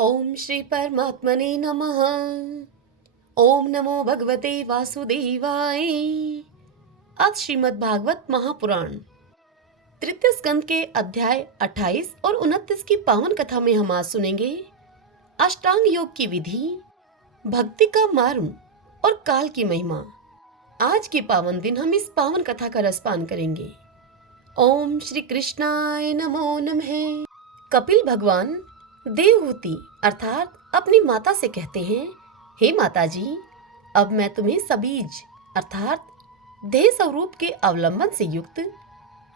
ओम श्री परमात्मने नमः। ओम नमो भगवते वासुदेवाय। आज श्रीमद् भागवत महापुराण तृतीय स्कंद के अध्याय 28 और 29 की पावन कथा में हम आज सुनेंगे अष्टांग योग की विधि, भक्ति का मर्म और काल की महिमा। आज के पावन दिन हम इस पावन कथा का रसपान करेंगे। ओम श्री कृष्णाय नमो नमः। कपिल भगवान देवहूति अर्थात अपनी माता से कहते हैं, हे माता जी, अब मैं तुम्हें सबीज अर्थात देह स्वरूप के अवलंबन से युक्त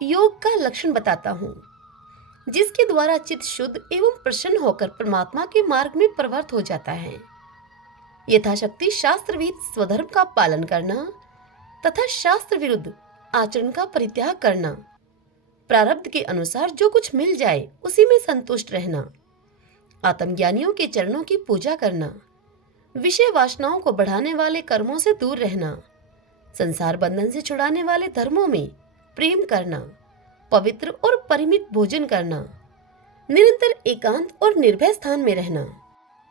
योग का लक्षण बताता हूँ, जिसके द्वारा चित्त शुद्ध एवं प्रसन्न होकर परमात्मा के मार्ग में प्रवृत्त हो जाता है। यथाशक्ति शास्त्रविद स्वधर्म का पालन करना तथा शास्त्र विरुद्ध आचरण का परित्याग करना, प्रारब्ध के अनुसार जो कुछ मिल जाए उसी में संतुष्ट रहना, आत्मज्ञानियों के चरणों की पूजा करना, विषय वासनाओं को बढ़ाने वाले कर्मों से दूर रहना, संसार बंधन से छुड़ाने वाले धर्मों में प्रेम करना, पवित्र और परिमित भोजन करना, निरंतर एकांत और निर्भय स्थान में रहना,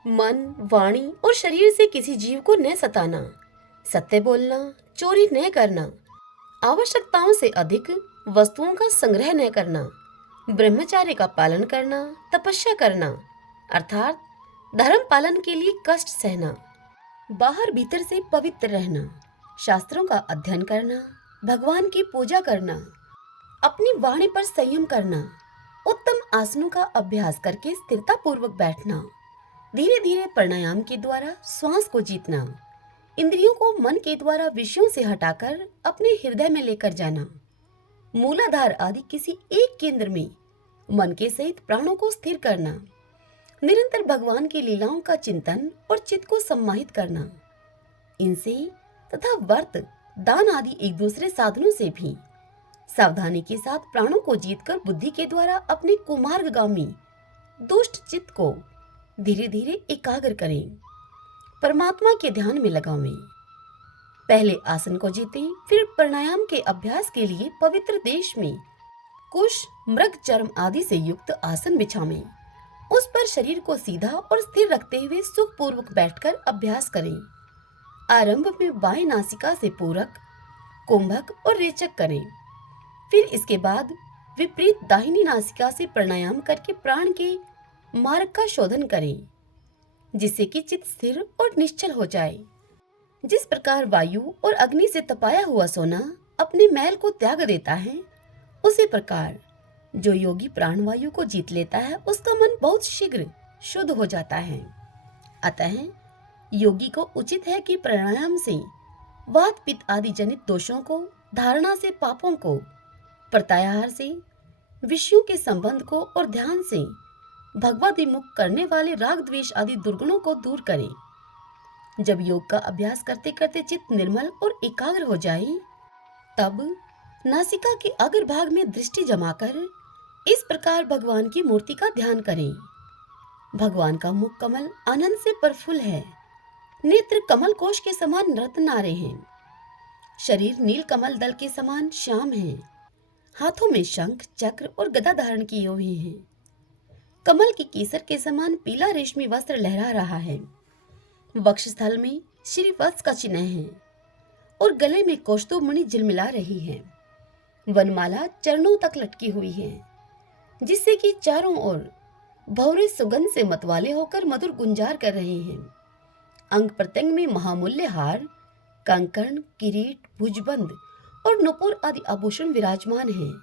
मन, वाणी और शरीर से किसी जीव को न सताना, सत्य बोलना, चोरी न करना, आवश्यकताओं से अधिक वस्तुओं का संग्रह न करना, ब्रह्मचार्य का पालन करना, तपस्या करना अर्थात धर्म पालन के लिए कष्ट सहना, बाहर भीतर से पवित्र रहना, शास्त्रों का अध्ययन करना, भगवान की पूजा करना, अपनी वाणी पर संयम करना, उत्तम आसनों का अभ्यास करके स्थिरता पूर्वक बैठना, धीरे धीरे प्राणायाम के द्वारा श्वास को जीतना, इंद्रियों को मन के द्वारा विषयों से हटाकर अपने हृदय में लेकर जाना, मूलाधार आदि किसी एक केंद्र में मन के सहित प्राणों को स्थिर करना, निरंतर भगवान की लीलाओं का चिंतन और चित्त को सम्माहित करना, इनसे तथा व्रत, दान आदि एक दूसरे साधनों से भी सावधानी के साथ प्राणों को जीतकर बुद्धि के द्वारा अपने कुमार्गगामी दुष्ट चित्त को धीरे धीरे एकाग्र करें, परमात्मा के ध्यान में लगावें। पहले आसन को जीतें, फिर प्राणायाम के अभ्यास के लिए पवित्र देश में कुश, मृग चर्म आदि से युक्त आसन बिछावें। उस पर शरीर को सीधा और स्थिर रखते हुए सुख पूर्वक बैठकर अभ्यास करें। आरंभ में बाएं नासिका से पूरक, कुंभक और रेचक करें। फिर इसके बाद विपरीत दाहिनी नासिका से प्राणायाम करके प्राण के मार्ग का शोधन करें, जिससे कि चित्त स्थिर और निश्चल हो जाए। जिस प्रकार वायु और अग्नि से तपाया हुआ सोना अपने मैल को त्याग देता है, उसी प्रकार जो योगी प्राणवायु को जीत लेता है, उसका मन बहुत शीघ्र शुद्ध हो जाता है। अतः योगी को उचित है कि प्राणायाम से वात पित्त आदि जनित दोषों को, धारणा से पापों को, प्रत्याहार से विषयों के संबंध को और ध्यान से भगवद्विमुख करने वाले राग द्वेष आदि दुर्गुणों को दूर करे। जब योग का अभ्यास करते करते चित्त निर्मल और एकाग्र हो जाए, तब नासिका के अग्रभाग में दृष्टि जमाकर इस प्रकार भगवान की मूर्ति का ध्यान करें। भगवान का मुख कमल आनंद से प्रफुल्ल है, नेत्र कमल कोश के समान रत्नारे हैं, शरीर नील कमल दल के समान श्याम है, हाथों में शंख, चक्र और गदा धारण किए हुए हैं, कमल की केसर के समान पीला रेशमी वस्त्र लहरा रहा है, वक्षस्थल में श्रीवत्स का चिन्ह है और गले में कौस्तुभ मणि झिलमिला रही है। वनमाला चरणों तक लटकी हुई है, जिससे कि चारों ओर भौरे सुगंध से मतवाले होकर मधुर गुंजार कर रहे हैं। अंग प्रत्यंग में महामूल्य हार, कंकण, किरीट, भुजबंद और नुपुर आदि आभूषण विराजमान हैं।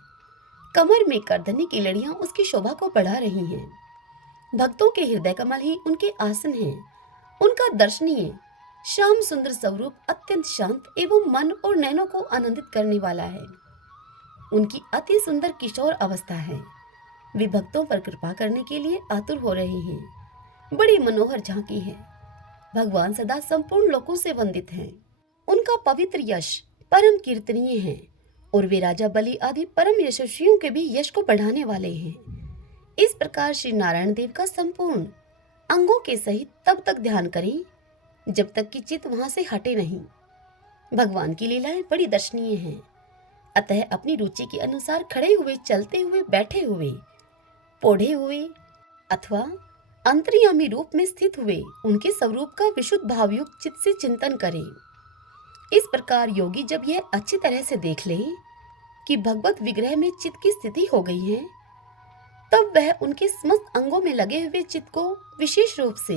कमर में करधनी की लड़ियां उसकी शोभा को बढ़ा रही हैं। भक्तों के हृदय कमल ही उनके आसन हैं। उनका दर्शनीय श्याम सुंदर स्वरूप अत्यंत शांत एवं मन और नैनों को आनंदित करने वाला है। उनकी अति सुंदर किशोर अवस्था है। वे भक्तों पर कृपा करने के लिए आतुर हो रहे हैं। बड़ी मनोहर झांकी है। भगवान सदा संपूर्ण लोकों से वंदित हैं। उनका पवित्र यश परम कीर्तनीय है और वे राजा बलि आदि परम यशस्वियों के भी यश को बढ़ाने वाले हैं। इस प्रकार श्री नारायण देव का संपूर्ण अंगों के सहित तब तक ध्यान करें जब तक कि चित्त वहां से हटे नहीं। भगवान की लीलाएं बड़ी दर्शनीय हैं। अतः अपनी रुचि के अनुसार खड़े हुए, चलते हुए, बैठे हुए, पौधे हुए अथवा अंतर्यामी रूप में स्थित हुए उनके स्वरूप का विशुद्ध भावयुक्त चित्त से चिंतन करें। इस प्रकार योगी जब यह अच्छी तरह से देख ले कि भगवत विग्रह में चित्त की स्थिति हो गई है, तब वह उनके समस्त अंगों में लगे हुए चित्त को विशेष रूप से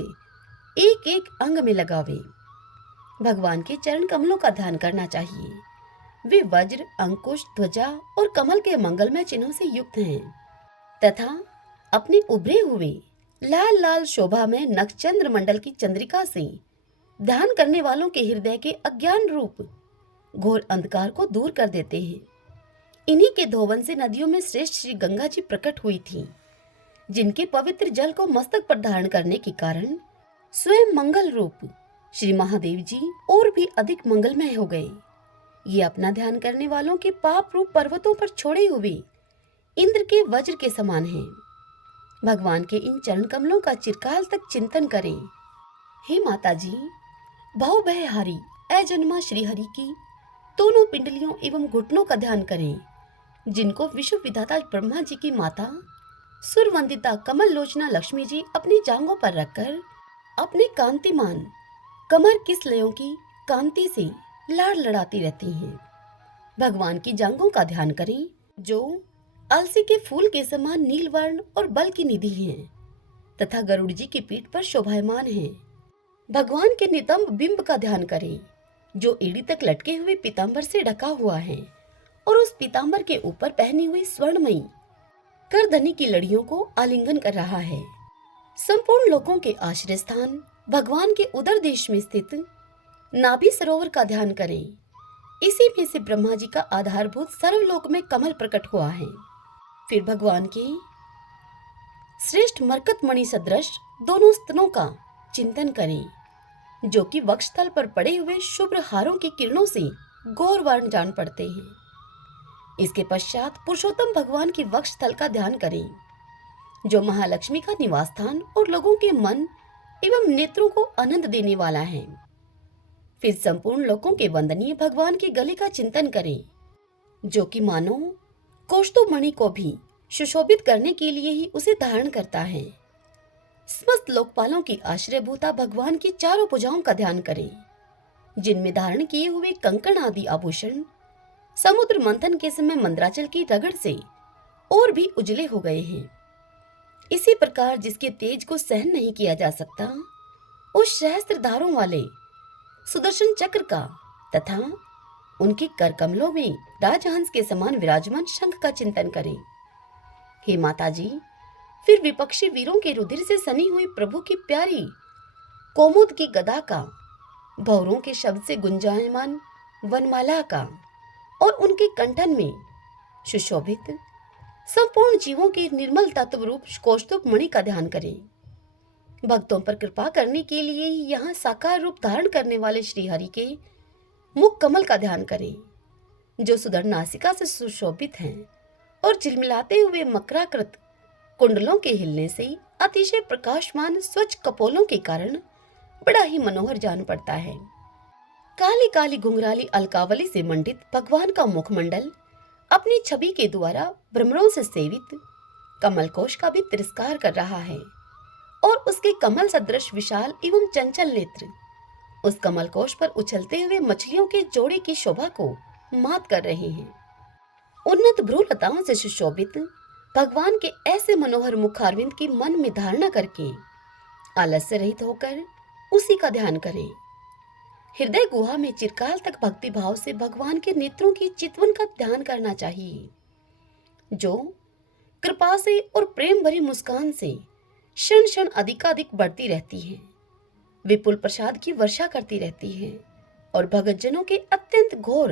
एक एक अंग में लगावे। भगवान के चरण कमलों का ध्यान करना चाहिए। वे वज्र, अंकुश, ध्वजा और कमल के मंगलमय चिन्हों से युक्त हैं तथा अपने उभरे हुए लाल लाल शोभा में नक्षचंद्र मंडल की चंद्रिका से ध्यान करने वालों के हृदय के अज्ञान रूप घोर अंधकार को दूर कर देते हैं। इन्हीं के धोवन से नदियों में श्रेष्ठ श्री गंगा जी प्रकट हुई थी, जिनके पवित्र जल को मस्तक पर धारण करने के कारण स्वयं मंगल रूप श्री महादेव जी और भी अधिक मंगलमय हो गए। ये अपना ध्यान करने वालों के पाप रूप पर्वतों पर छोड़े हुए इंद्र के वज्र के समान हैं। भगवान के इन चरण कमलों का चिरकाल तक चिंतन करें। हे माता जी, भव भयहारी अजन्मा श्री हरि की दोनों पिंडलियों एवं घुटनों का ध्यान करें, जिनको विश्व विधाता ब्रह्मा जी की माता सुरवंदिता कमल लोचना लक्ष्मी जी अपनी जांघों पर रखकर अपने कांतिमान कमर किसलयों की कांति से लाड़ लड़ाती रहती हैं। भगवान की जांघों का ध्यान करें, जो अलसी के फूल के समान नीलवर्ण और बल की निधि हैं तथा गरुड़ जी की पीठ पर शोभायमान हैं। भगवान के नितंब बिंब का ध्यान करें, जो एड़ी तक लटके हुए पीतांबर से ढका हुआ है और उस पीतांबर के ऊपर पहनी हुई स्वर्णमयी करधनी की लड़ियों को आलिंगन कर रहा है। संपूर्ण लोकों के आश्रय स्थान भगवान के उदर देश में स्थित नाभि सरोवर का ध्यान करें। इसी में से ब्रह्मा जी का आधारभूत सर्वलोक में कमल प्रकट हुआ है। फिर भगवान के श्रेष्ठ मरकत मणि सदृश दोनों स्तनों का चिंतन करें, जो कि वक्षस्थल पर पड़े हुए शुभ्र हारों की किरणों से गौर वर्ण जान पड़ते हैं। इसके पश्चात पुरुषोत्तम भगवान के वक्षस्थल का ध्यान करें, जो महालक्ष्मी का निवास स्थान और लोगों के मन एवं नेत्रों को आनंद देने वाला है। फिर संपूर्ण लोकों के वंदनीय भगवान के गले का चिंतन करें, जो कि मानो कौस्तुभ मणि को भी सुशोभित करने के लिए ही उसे धारण करता है। समस्त लोकपालों की आश्रयभूता भगवान की चारों भुजाओं का ध्यान करें, जिनमें धारण किए हुए कंकण आदि आभूषण समुद्र मंथन के समय मंद्राचल की रगड़ से और भी उजले हो गए हैं। इसी प्रकार जिसके तेज को सहन नहीं किया जा सकता, उस सहस्त्र धारों वाले सुदर्शन चक्र का तथा उनके कर कमलों में राजहंस के समान विराजमान शंख का चिंतन करें। हे माता जी, फिर विपक्षी वीरों के रुधिर से सनी हुई प्रभु की प्यारी कोमुद की गदा का, भौरों के शब्द से गुंजायमान वनमाला का और उनके कंठन में सुशोभित संपूर्ण जीवों के निर्मल तत्व रूप कौस्तुभ मणि का ध्यान करें। भक्तों पर कृपा करने के लिए ही यहाँ साकार रूप धारण करने वाले श्री हरि के मुख कमल का ध्यान करें, जो सुदर्शन नासिका से सुशोभित हैं और झिलमिलाते हुए मकराकृत कुंडलों के हिलने से अतिशय प्रकाशमान स्वच्छ कपोलों के कारण बड़ा ही मनोहर जान पड़ता है। काली काली घुंघराली अलकावली से मंडित भगवान का मुखमंडल अपनी छवि के द्वारा भ्रमरों से सेवित कमलकोश का भी तिरस्कार कर रहा है और उसके कमल सदृश विशाल एवं चंचल नेत्र उस कमलकोश पर उछलते हुए मछलियों के जोड़े की शोभा को मात कर रहे हैं। उन्नत भ्रूलताओं से सुशोभित भगवान के ऐसे मनोहर मुखारविंद की मन में धारणा करके आलस्य रहित होकर उसी का ध्यान करें। हृदय गुहा में चिरकाल तक भक्ति भाव से भगवान के नेत्रों की चितवन का ध्यान करना चाहिए, जो कृपा से और प्रेम भरी मुस्कान से क्षण क्षण अधिकाधिक बढ़ती रहती है, विपुल प्रसाद की वर्षा करती रहती है और भगतजनों के अत्यंत घोर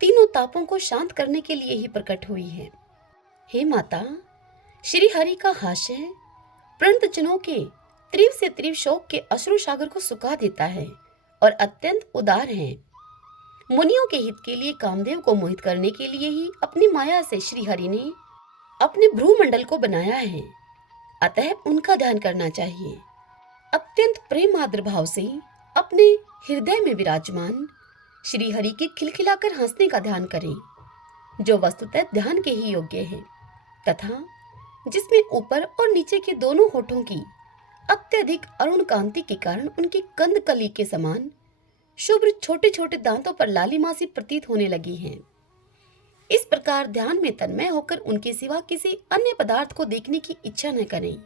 तीनों तापों को शांत करने के लिए ही प्रकट हुई है। हे माता, श्री हरि का हास्य प्रणत जनों के तीव्र से तीव्र शोक के अश्रु सागर को सुखा देता है और अत्यंत उदार है। मुनियों के हित के लिए कामदेव को मोहित करने के लिए ही अपनी माया से श्री हरि ने अपने भ्रूमंडल को बनाया है, अतः उनका ध्यान करना चाहिए। अत्यंत प्रेम आदर भाव से अपने हृदय में विराजमान श्री हरि के खिलखिलाकर हंसने का ध्यान करें, जो वस्तुतः ध्यान के ही योग्य है तथा जिसमें ऊपर और नीचे के दोनों होठों की अत्यधिक अरुण कांति के कारण उनकी कंदकली के समान शुभ्र छोटे छोटे दांतों पर लालिमा सी प्रतीत होने लगी हैं। इस प्रकार ध्यान में तन्मय होकर उनके सिवा किसी अन्य पदार्थ को देखने की इच्छा न करें।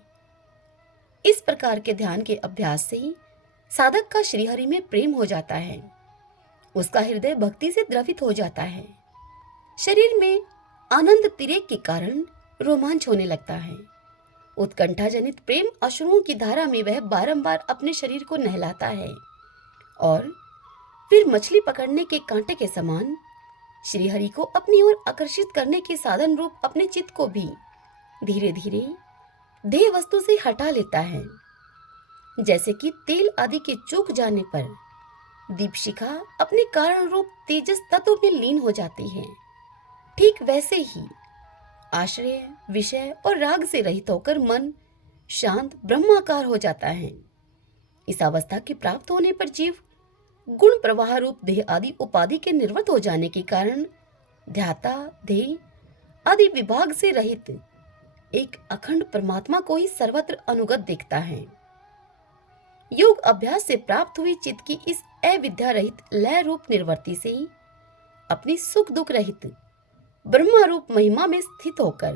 इस प्रकार के ध्यान के अभ्यास से ही साधक का श्रीहरि में प्रेम हो जाता है, उसका हृदय भक्ति से द्रवित हो जाता है, शरीर में आनंद तिरेक के कारण रोमांच होने लगता है। उत्कंठा जनित प्रेम अश्रुओं की धारा में वह बारंबार अपने शरीर को नहलाता है और फिर मछली पकड़ने के कांटे के समान श्रीहरि को अपनी ओर आकर्षित करने के साधन रूप अपने चित्त को भी धीरे धीरे देह वस्तु से हटा लेता है। जैसे कि तेल आदि के चूक जाने पर दीपशिखा अपने कारण रूप तेजस तत्व में लीन हो जाती है, ठीक वैसे ही आश्रय, विषय और राग से रहित होकर मन शांत ब्रह्माकार हो जाता है। इस अवस्था के प्राप्त होने पर जीव गुण प्रवाह रूप देह आदि उपाधि के निर्वृत्त हो जाने के कारण ध्याता, ध्येय आदि विभाग से रहित एक अखंड परमात्मा को ही सर्वत्र अनुगत देखता है। योग अभ्यास से प्राप्त हुई चित्त की इस अविद्या रहित लय रूप निर्वृत्ति से ही अपनी सुख दुख रहित ब्रह्मा रूप महिमा में स्थित होकर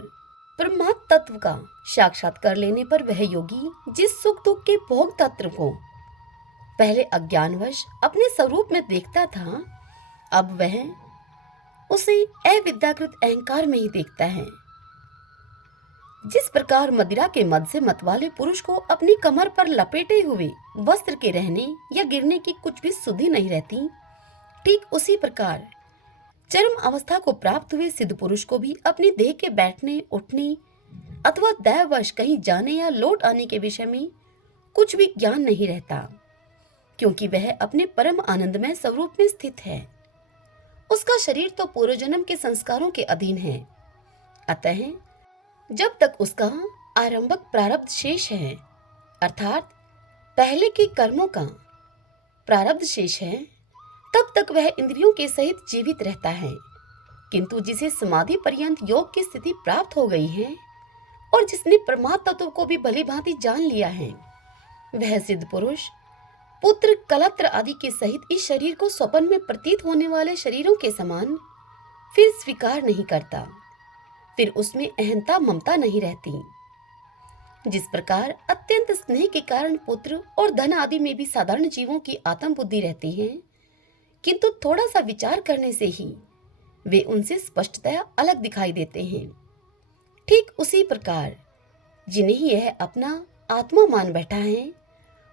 परमात्म तत्व का साक्षात कर लेने पर वह योगी जिस सुख दुख के भोग तत्व को पहले अज्ञानवश अपने स्वरूप में देखता था, अब वह उसे अविद्याकृत अहंकार में ही देखता है। जिस प्रकार मदिरा के मद से मतवाले पुरुष को अपनी कमर पर लपेटे हुए वस्त्र के रहने या गिरने की कुछ भी सुधि नहीं रहती, ठीक उसी प्रकार चरम अवस्था को प्राप्त हुए सिद्ध पुरुष को भी अपनी देह के बैठने, उठने अथवा दैववश कहीं जाने या लौट आने के विषय में कुछ भी ज्ञान नहीं रहता, क्योंकि वह अपने परम आनंदमय स्वरूप में स्थित है। उसका शरीर तो पूर्व जन्म के संस्कारों के अधीन है, अतः जब तक उसका आरंभक प्रारब्ध शेष है, अर्थात पहले के कर्मों का प्रारब्ध शेष है, तब तक वह इंद्रियों के सहित जीवित रहता है। किंतु जिसे समाधि पर्यंत योग की स्थिति प्राप्त हो गई है और जिसने परमात्म तत्व को भी भली भांति जान लिया है, वह सिद्ध पुरुष पुत्र, कलत्र आदि के सहित इस शरीर को स्वप्न में प्रतीत होने वाले शरीरों के समान फिर स्वीकार नहीं करता। फिर उसमें अहंता ममता नहीं रहती। जिस प्रकार अत्यंत स्नेह के कारण पुत्र और धन आदि में भी साधारण जीवों की आत्म बुद्धि रहती है, किंतु थोड़ा सा विचार करने से ही वे उनसे स्पष्टतया अलग दिखाई देते हैं, ठीक उसी प्रकार जिन्हें यह अपना आत्मा मान बैठा है,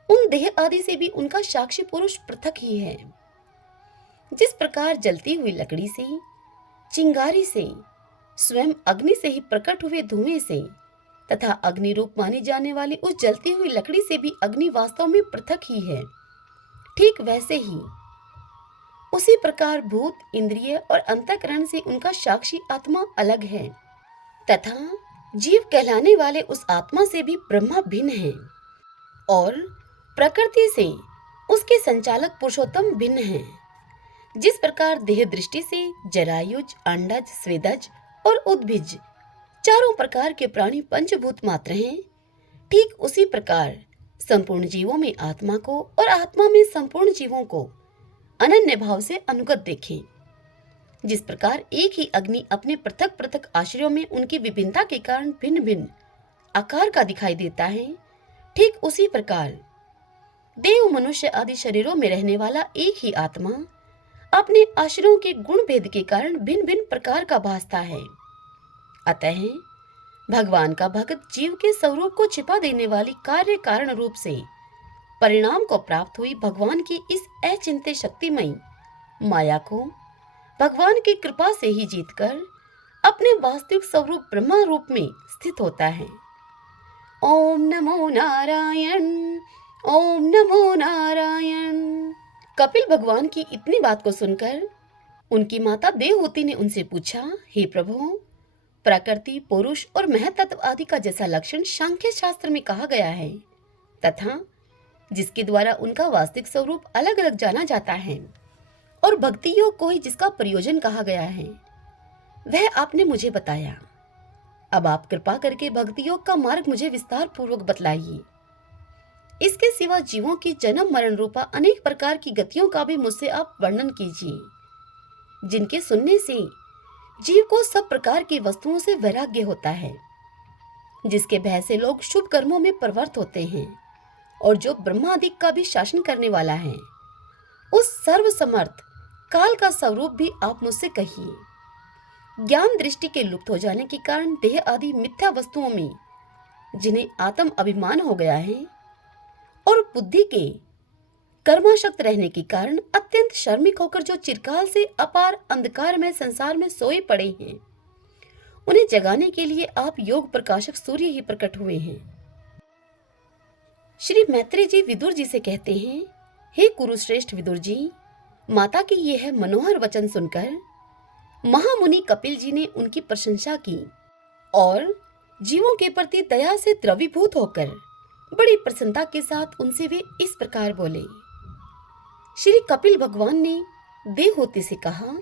उन देह आदि से भी उनका साक्षी पुरुष पृथक ही है। जिस प्रकार जलती हुई लकड़ी से, चिंगारी से, स्वयं अग्नि से ही प्रकट हुए धुएं से तथा अग्नि रूप मानी जाने वाली उस जलती हुई लकड़ी से भी अग्नि वास्तव में पृथक ही है, ठीक वैसे ही उसी प्रकार भूत, इंद्रिय और अंतःकरण से उनका साक्षी आत्मा अलग है तथा जीव कहलाने वाले उस आत्मा से भी ब्रह्मा भिन्न है और प्रकृति से उसके संचालक पुरुषोत्तम भिन्न है। जिस प्रकार देह दृष्टि से जरायुज, अंडज, स्वेदज और उद्भिज चारों प्रकार के प्राणी पंचभूत मात्र हैं, ठीक उसी प्रकार संपूर्ण जीवों में आत्मा को और आत्मा में संपूर्ण जीवों को अनन्य भाव से अनुगत देखें। जिस प्रकार एक ही अग्नि अपने पृथक पृथक आश्रयों में उनकी विभिन्नता के कारण भिन्न भिन्न आकार का दिखाई देता है, ठीक उसी प्रकार देव, मनुष्य आदि शरीरों में रहने वाला एक ही आत्मा अपने आश्रयों के गुण भेद के कारण भिन्न भिन्न प्रकार का भासता है। अतः भगवान का भक्त जीव के स्वरूप को छिपा देने वाली कार्य कारण रूप से परिणाम को प्राप्त हुई भगवान की इस अचिंत्य शक्तिमयी माया को भगवान की कृपा से ही जीतकर अपने वास्तविक स्वरूप ब्रह्मा रूप में स्थित होता है। ओम नमो नारायण, ओम नमो नारायण। कपिल भगवान की इतनी बात को सुनकर उनकी माता देवहूति ने उनसे पूछा, हे प्रभु, प्रकृति, पुरुष और महतत्व आदि का जैसा लक्षण सांख्य शास्त्र में कहा गया है तथा जिसके द्वारा उनका वास्तविक स्वरूप अलग अलग जाना जाता है और भक्ति योग को ही जिसका प्रयोजन कहा गया है, वह आपने मुझे बताया। अब आप कृपा करके भक्ति योग का मार्ग मुझे विस्तार पूर्वक बतलाइए। इसके सिवा जीवों की जन्म मरण रूपा अनेक प्रकार की गतियों का भी मुझसे आप वर्णन कीजिए, जिनके सुनने से जीव को सब प्रकार की वस्तुओं से वैराग्य होता है, जिसके भय से लोग शुभ कर्मों में प्रवृत्त होते हैं, और जो ब्रह्मादिक का भी शासन करने वाला है। उस सर्वसमर्थ काल का स्वरूप भी आप मुझसे कहिए। ज्ञान दृष्टि के लुप्त हो जाने के कारण देह आदि मिथ्या वस्तुओं में जिन्हें आत्म अभिमान हो गया है, और बुद्धि के कर्माशक्त रहने के कारण अत्यंत शर्मिक होकर जो चिरकाल से अपार अंधकार में संसार में सोए पड़े हैं, उन्हें जगाने के लिए आप योग प्रकाशक सूर्य ही प्रकट हुए हैं। श्री मैत्रेय जी विदुर जी से कहते हैं, हे कुरुश्रेष्ठ विदुर जी, माता की यह मनोहर वचन सुनकर महामुनि कपिल जी ने उनकी प्रशंसा की और जीवों के प्रति दया से द्रवीभूत होकर बड़ी प्रसन्नता के साथ उनसे वे इस प्रकार बोले। श्री कपिल भगवान ने देवहूति से कहा,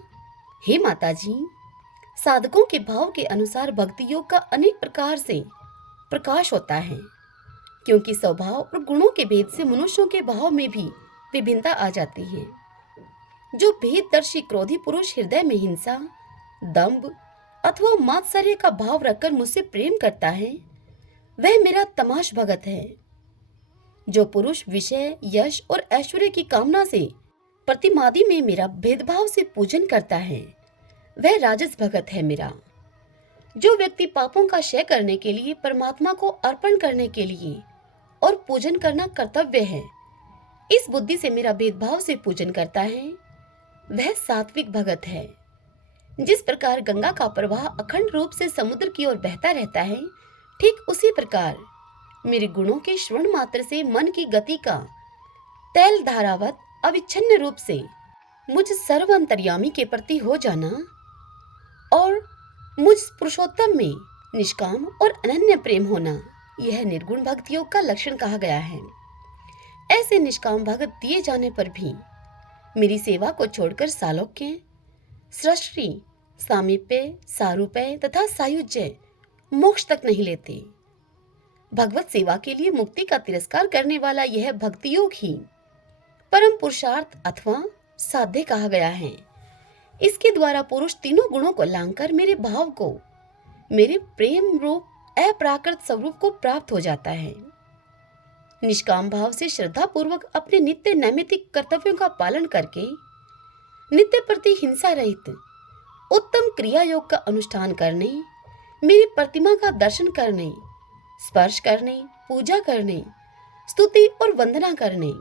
हे माता जी, साधकों के भाव के अनुसार भक्ति योग का अनेक प्रकार से प्रकाश होता है, क्योंकि स्वभाव और गुणों के भेद से मनुष्यों के भाव में भी विभिन्नता आ जाती है। जो भेददर्शी क्रोधी पुरुष हृदय में हिंसा, दंभ अथवा मात्सर्य का भाव रखकर मुझसे प्रेम करता है, वह मेरा तमाश भगत है। जो पुरुष विषय, यश और ऐश्वर्य की कामना से प्रतिमादि में मेरा भेदभाव से पूजन करता है, वह राजस भगत है मेरा। जो व्यक्ति पापों का क्षय करने के लिए परमात्मा को अर्पण करने के लिए और पूजन करना कर्तव्य है, इस बुद्धि से मेरा भेदभाव से पूजन करता है, वह सात्विक भगत है। जिस प्रकार गंगा का प्रवाह अखंड रूप से समुद्र की ओर बहता रहता है, ठीक उसी प्रकार मेरे गुणों के श्रवण मात्र से मन की गति का तैल धारावत अविच्छिन्न रूप से मुझ सर्वांतर्यामी के प्रति हो जाना और मुझ पुरुषोत्तम में निष्काम और अनन्य प्रेम होना, यह निर्गुण भक्ति योग का लक्षण कहा गया है। ऐसे निष्काम भगत दिए जाने पर भी मेरी सेवा को छोड़कर सालोक्य, सृष्टि, सामीप्य, सारूप्य तथा सायुज्य मोक्ष तक नहीं लेते। भगवत सेवा के लिए मुक्ति का तिरस्कार करने वाला यह भक्ति योग ही परम पुरुषार्थ अथवा साध्य कहा गया है। इसके द्वारा पुरुष तीनों गुणों को लांघकर मेरे भाव को, मेरे प्रेम रूप अप्राकृत स्वरूप को प्राप्त हो जाता है। निष्काम भाव से श्रद्धा पूर्वक अपने नित्य नैमित्तिक कर्तव्यों का पालन करके नित्य प्रति हिंसा रहित उत्तम क्रिया योग का अनुष्ठान करने, मेरी प्रतिमा का दर्शन करने, स्पर्श करने, पूजा करने, स्तुति और वंदना करने,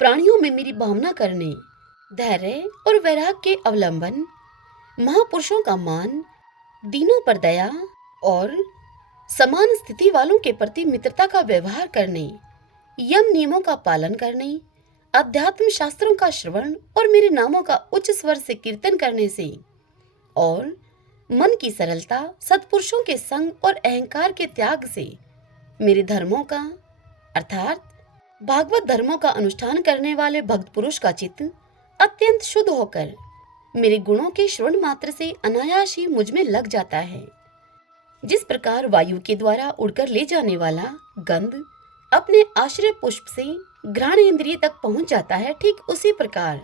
प्राणियों में मेरी भावना करने, धैर्य और वैराग्य के अवलंबन, महापुरुषों का मान, दीनों पर दया और समान स्थिति वालों के प्रति मित्रता का व्यवहार करने, यम नियमों का पालन करने, अध्यात्म शास्त्रों का श्रवण और मेरे नामों का उच्च स्वर से कीर्तन करने से और मन की सरलता, सत्पुरुषों के संग और अहंकार के त्याग से मेरे धर्मों का अर्थात भागवत धर्मों का अनुष्ठान करने वाले भक्त पुरुष का चित्त अत्यंत शुद्ध होकर मेरे गुणों के श्रवण मात्र से अनायास ही मुझ में लग जाता है। जिस प्रकार वायु के द्वारा उड़कर ले जाने वाला गंध अपने आश्रय पुष्प से घ्राण इंद्रिय तक पहुंच जाता है, ठीक उसी प्रकार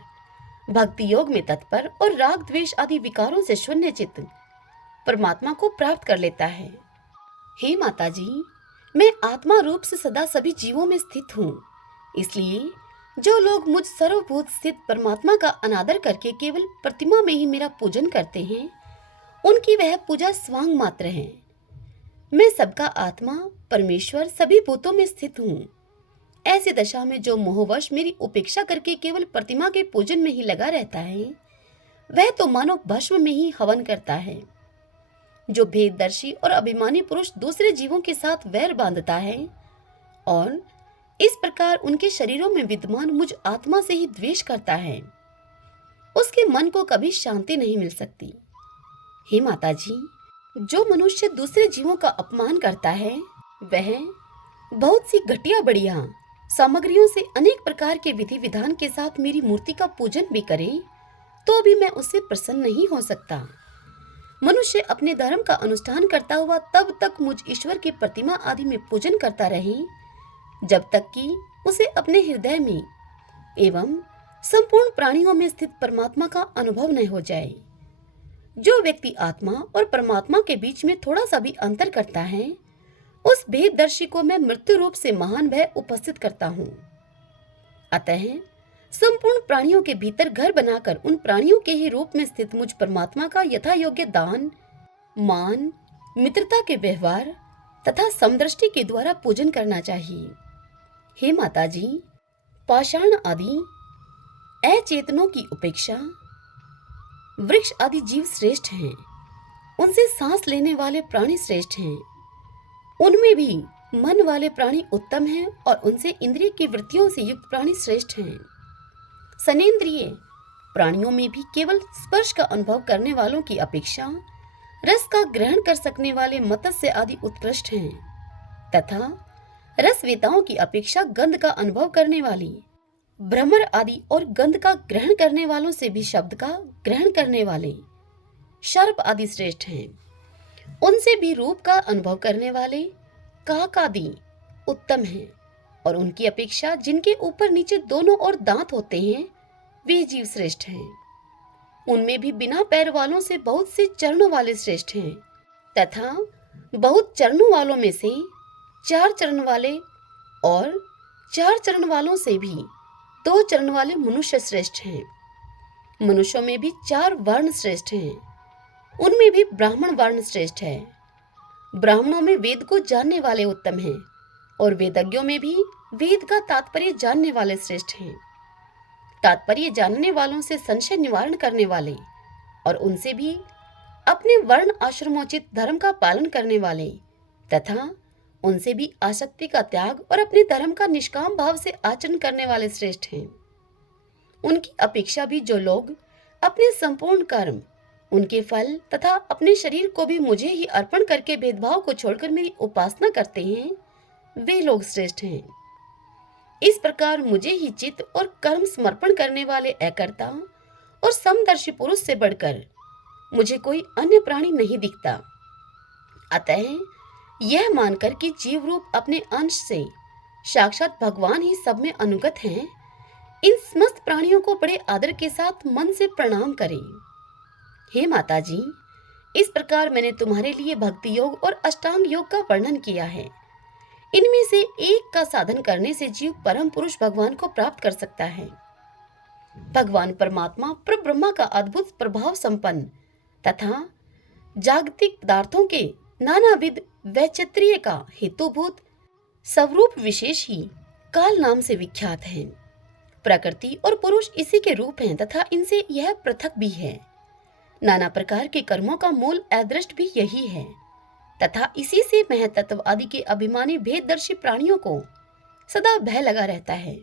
भक्ति योग में तत्पर और राग द्वेष आदि विकारों से शून्य चित्त परमात्मा को प्राप्त कर लेता है। हे माता जी, मैं आत्मा रूप से सदा सभी जीवों में स्थित हूँ, इसलिए जो लोग मुझ सर्वभूत स्थित परमात्मा का अनादर करके केवल प्रतिमा में ही मेरा पूजन करते हैं, उनकी वह पूजा स्वांग मात्र है। मैं सबका आत्मा परमेश्वर सभी भूतों में स्थित हूँ। ऐसी दशा में जो मोहवश मेरी उपेक्षा करके केवल प्रतिमा के पूजन में ही लगा रहता है, वह तो मानो भस्म में ही हवन करता है। जो भेददर्शी और अभिमानी पुरुष दूसरे जीवों के साथ वैर बांधता है और इस प्रकार उनके शरीरों में विद्यमान मुझ आत्मा से ही द्वेष करता है, उसके मन को कभी शांति नहीं मिल सकती। हे माता जी, जो मनुष्य दूसरे जीवों का अपमान करता है, वह बहुत सी घटिया बढ़िया सामग्रियों से अनेक प्रकार के विधि विधान के साथ मेरी मूर्ति का पूजन भी करे, तो भी मैं उससे प्रसन्न नहीं हो सकता। मनुष्य अपने धर्म का अनुष्ठान करता हुआ तब तक मुझ ईश्वर की प्रतिमा आदि में पूजन करता रहे, जब तक कि उसे अपने हृदय में एवं संपूर्ण प्राणियों में स्थित परमात्मा का अनुभव न हो जाए। जो व्यक्ति आत्मा और परमात्मा के बीच में थोड़ा सा भी अंतर करता है, उस भेददर्शी को मैं मृत्यु रूप से महान भय उपस्थित करता हूँ। अतः संपूर्ण प्राणियों के भीतर घर बनाकर उन प्राणियों के ही रूप में स्थित मुझ परमात्मा का यथा योग्य दान, मान, मित्रता के व्यवहार तथा समदृष्टि के द्वारा पूजन करना चाहिए। हे माता जी, पाषाण आदि अचेतनों की उपेक्षा वृक्ष आदि जीव श्रेष्ठ हैं, उनसे सांस लेने वाले प्राणी श्रेष्ठ हैं। उनमें भी मन वाले प्राणी उत्तम हैं और उनसे इंद्रिय की वृत्तियों से युक्त प्राणी श्रेष्ठ हैं। सनेन्द्रिय प्राणियों में भी केवल स्पर्श का अनुभव करने वालों की अपेक्षा रस का ग्रहण कर सकने वाले मत्स्य आदि उत्कृष्ट हैं तथा रसवेताओं की अपेक्षा गंध का अनुभव करने वाली भ्रमर आदि और गंध का ग्रहण करने वालों से भी शब्द का ग्रहण करने वाले सर्प आदि श्रेष्ठ हैं। उनसे भी रूप का अनुभव करने वाले काक आदि उत्तम हैं और उनकी अपेक्षा जिनके ऊपर नीचे दोनों ओर दांत होते हैं वे जीव श्रेष्ठ हैं। उनमें भी बिना पैर वालों से बहुत से चरणों वाले श्रेष्ठ हैं तथा बहुत चरणों वालों में से 4 चरण वाले और 4 चरण वालों से भी 2 चरण वाले मनुष्य श्रेष्ठ हैं। मनुष्यों में भी 4 वर्ण श्रेष्ठ हैं, उनमें भी ब्राह्मण वर्ण श्रेष्ठ है। ब्राह्मणों में वेद को जानने वाले उत्तम हैं और वेदज्ञों में भी वेद का तात्पर्य जानने वाले श्रेष्ठ हैं। तात्पर्य जानने वालों से संशय निवारण करने वाले और उनसे भी अपने वर्ण आश्रमोचित धर्म का पालन करने वाले तथा उनसे भी आसक्ति का त्याग और अपने धर्म का निष्काम भाव से आचरण करने वाले श्रेष्ठ हैं। उनकी अपेक्षा भी जो लोग अपने संपूर्ण कर्म, उनके फल तथा अपने शरीर को भी मुझे ही अर्पण करके भेदभाव को छोड़कर मेरी उपासना करते हैं, वे लोग श्रेष्ठ हैं। इस प्रकार मुझे ही चित्त और कर्म समर्पण करने वाले अकर्ता और समदर्शी पुरुष से बढ़कर मुझे कोई अन्य प्राणी नहीं दिखता। अतः यह मानकर कि जीव रूप अपने अंश से साक्षात भगवान ही सब में अनुगत हैं, इन समस्त प्राणियों को बड़े आदर के साथ मन से प्रणाम करें। हे माता जी, इस प्रकार मैंने तुम्हारे लिए भक्ति योग और अष्टांग योग का वर्णन किया है। इनमें से एक का साधन करने से जीव परम पुरुष भगवान को प्राप्त कर सकता है। भगवान परमात्मा परब्रह्मा का अद्भुत प्रभाव संपन्न तथा जागतिक पदार्थों के नानाविध वैचित्र्य का हेतुभूत स्वरूप विशेष ही काल नाम से विख्यात है। प्रकृति और पुरुष इसी के रूप हैं तथा इनसे यह पृथक भी है। नाना प्रकार के कर्मों का मूल अदृष्ट भी यही है तथा इसी से महतत्व आदि के अभिमानी भेददर्शी प्राणियों को सदा भय लगा रहता है।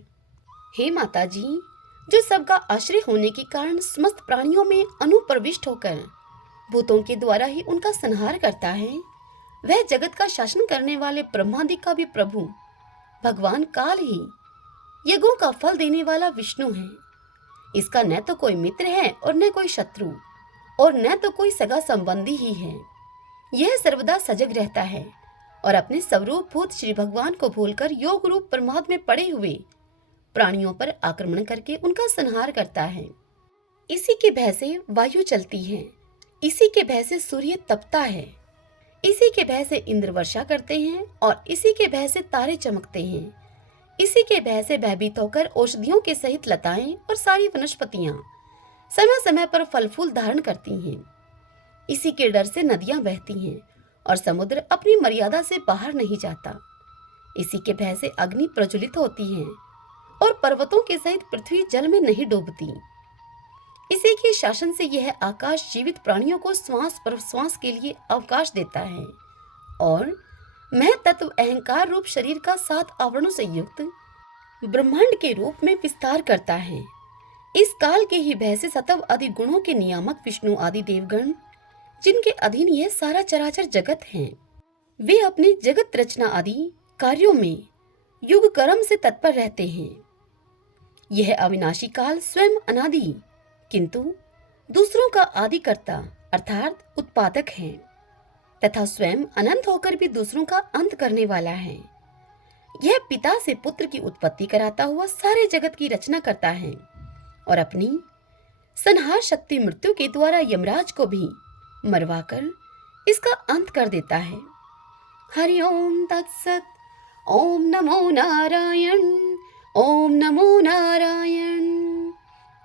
हे माता जी, जो सबका आश्रय होने के कारण समस्त प्राणियों में अनुप्रविष्ट होकर भूतों के द्वारा ही उनका संहार करता है, वह जगत का शासन करने वाले ब्रह्मादि का भी प्रभु भगवान काल ही यज्ञों का फल देने वाला विष्णु है। इसका न तो कोई मित्र है और न कोई शत्रु और न तो कोई सगा संबंधी ही है। यह सर्वदा सजग रहता है और अपने स्वरूप भूत श्री भगवान को भूलकर योग रूप प्रमाद में पड़े हुए प्राणियों पर आक्रमण करके उनका संहार करता है। इसी के भय से वायु चलती है, इसी के भय से सूर्य तपता है, इसी के भय से इंद्र वर्षा करते हैं और इसी के भय से तारे चमकते हैं। इसी के भय से भयभीत होकर औषधियों के सहित लताएं और सारी वनस्पतियां समय समय पर फल फूल धारण करती हैं। इसी के डर से नदियां बहती हैं और समुद्र अपनी मर्यादा से बाहर नहीं जाता। इसी के भय से अग्नि प्रज्वलित होती है और पर्वतों के सहित पृथ्वी जल में नहीं डूबती। इसी के शासन से यह आकाश जीवित प्राणियों को श्वास पर श्वास के लिए अवकाश देता है और मैं तत्व अहंकार रूप शरीर का 7 आवरणों से युक्त ब्रह्मांड के रूप में विस्तार करता है। इस काल के ही भय से सतव आदि गुणों के नियामक विष्णु आदि देवगण, जिनके अधीन यह सारा चराचर जगत है, वे अपने जगत रचना आदि कार्यों में युग कर्म से तत्पर रहते हैं। यह अविनाशी काल स्वयं अनादि किंतु दूसरों का आदि कर्ता अर्थात उत्पादक है तथा स्वयं अनंत होकर भी दूसरों का अंत करने वाला है। यह पिता से पुत्र की उत्पत्ति कराता हुआ सारे जगत की रचना करता है और अपनी संहार शक्ति मृत्यु के द्वारा यमराज को भी मरवाकर इसका अंत कर देता है। हरि ओम तत्सत। ओम नमो नारायण। ओम नमो नारायण।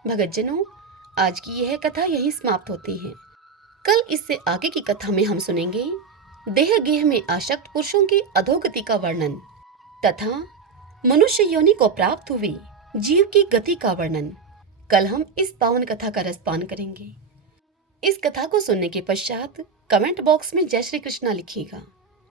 भगतजनों, आज की यह कथा यहीं समाप्त होती है। कल इससे आगे की कथा में हम सुनेंगे देह गेह में आसक्त पुरुषों की अधोगति का वर्णन तथा मनुष्य योनि को प्राप्त हुई जीव की गति का वर्णन। कल हम इस पावन कथा का रसपान करेंगे। इस कथा को सुनने के पश्चात कमेंट बॉक्स में जय श्री कृष्णा लिखिएगा।